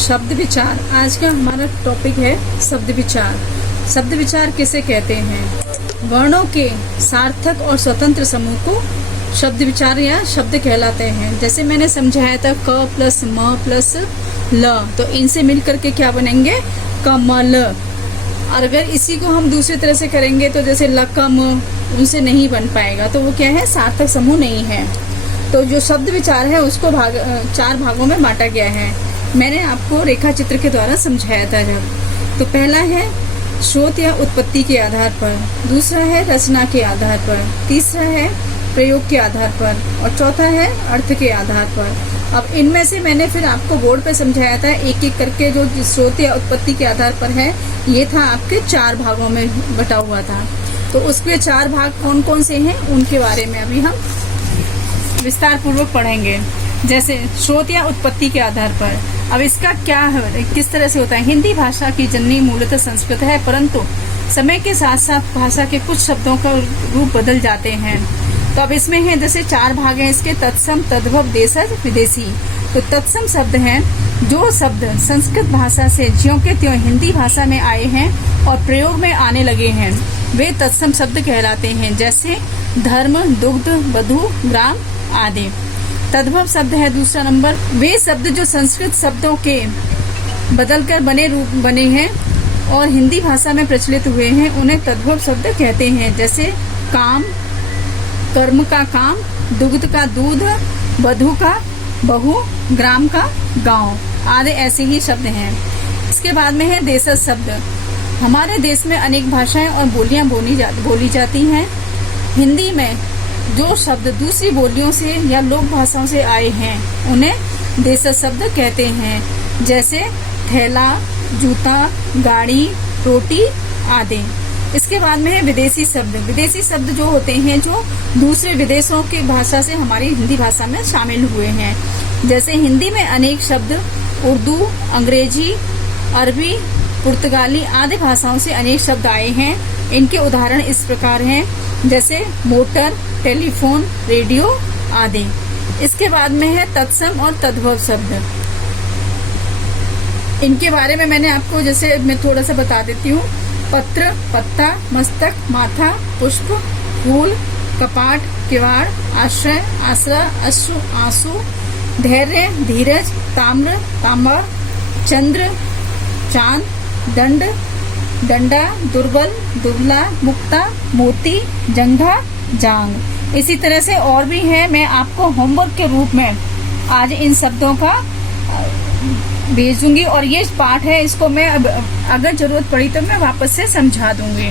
शब्द विचार। आज का हमारा टॉपिक है शब्द विचार। शब्द विचार किसे कहते हैं? वर्णों के सार्थक और स्वतंत्र समूह को शब्द विचार या शब्द कहलाते हैं। जैसे मैंने समझाया था क प्लस म प्लस ल, तो इनसे मिलकर के क्या बनेंगे? कमल। और अगर इसी को हम दूसरी तरह से करेंगे तो जैसे लकम, उनसे नहीं बन पाएगा, तो वो क्या है? सार्थक समूह नहीं है। तो जो शब्द विचार है उसको चार भागों में बांटा गया है। मैंने आपको रेखा चित्र के द्वारा समझाया था जब। तो पहला है स्रोत या उत्पत्ति के आधार पर, दूसरा है रचना के आधार पर, तीसरा है प्रयोग के आधार पर, और चौथा है अर्थ के आधार पर। अब इनमें से मैंने फिर आपको बोर्ड पे समझाया था एक एक करके, जो स्रोत या उत्पत्ति के आधार पर है, ये था आपके चार भागों में बटा हुआ था। तो उसके चार भाग कौन कौन से हैं उनके बारे में अभी हम विस्तार पूर्वक पढ़ेंगे। जैसे स्रोत या उत्पत्ति के आधार पर, अब इसका क्या है, किस तरह से होता है? हिंदी भाषा की जननी मूलतः संस्कृत है, परंतु समय के साथ साथ भाषा के कुछ शब्दों का रूप बदल जाते हैं। तो अब इसमें है जैसे चार भाग हैं इसके, तत्सम, तद्भव, देशज, विदेशी। तो तत्सम शब्द हैं जो शब्द संस्कृत भाषा से ज्यों के त्यों हिंदी भाषा में आए हैं और प्रयोग में आने लगे हैं, वे तत्सम शब्द कहलाते हैं। जैसे धर्म, दुग्ध, वधु, ग्राम आदि। तद्भव शब्द है दूसरा नंबर, वे शब्द जो संस्कृत शब्दों के बदलकर बने हैं और हिंदी भाषा में प्रचलित हुए हैं, उन्हें तद्भव शब्द कहते हैं। जैसे काम, कर्म का काम, दुग्ध का दूध, वधु का बहू, ग्राम का गांव आदि ऐसे ही शब्द हैं। इसके बाद में है देशज शब्द। हमारे देश में अनेक भाषाएं और बोलियां बोली जाती हैं। हिंदी में जो शब्द दूसरी बोलियों से या लोक भाषाओं से आए हैं उन्हें देशज शब्द कहते हैं। जैसे थैला, जूता, गाड़ी, रोटी आदि। इसके बाद में है विदेशी शब्द। विदेशी शब्द जो होते हैं जो दूसरे विदेशों की भाषा से हमारी हिंदी भाषा में शामिल हुए हैं। जैसे हिंदी में अनेक शब्द उर्दू, अंग्रेजी, अरबी, पुर्तगाली आदि भाषाओं से अनेक शब्द आए हैं। इनके उदाहरण इस प्रकार हैं, जैसे मोटर, टेलीफोन, रेडियो आदि। इसके बाद में है तत्सम और तद्भव शब्द। इनके बारे में मैंने आपको जैसे मैं थोड़ा सा बता देती हूँ। पत्र, पत्ता, मस्तक, माथा, पुष्प, फूल, कपाट, किवाड़, आश्रय, आसरा, अश्रु, आंसू, धैर्य, धीरज, ताम्र, तांबा, चंद्र, चांद, दंड, डंडा, दुर्बल, दुबला, मुक्ता, मोती, जंघा, जांग। इसी तरह से और भी है। मैं आपको होमवर्क के रूप में आज इन शब्दों का भेजूंगी और ये पाठ है, इसको मैं अगर जरूरत पड़ी तो मैं वापस से समझा दूंगी।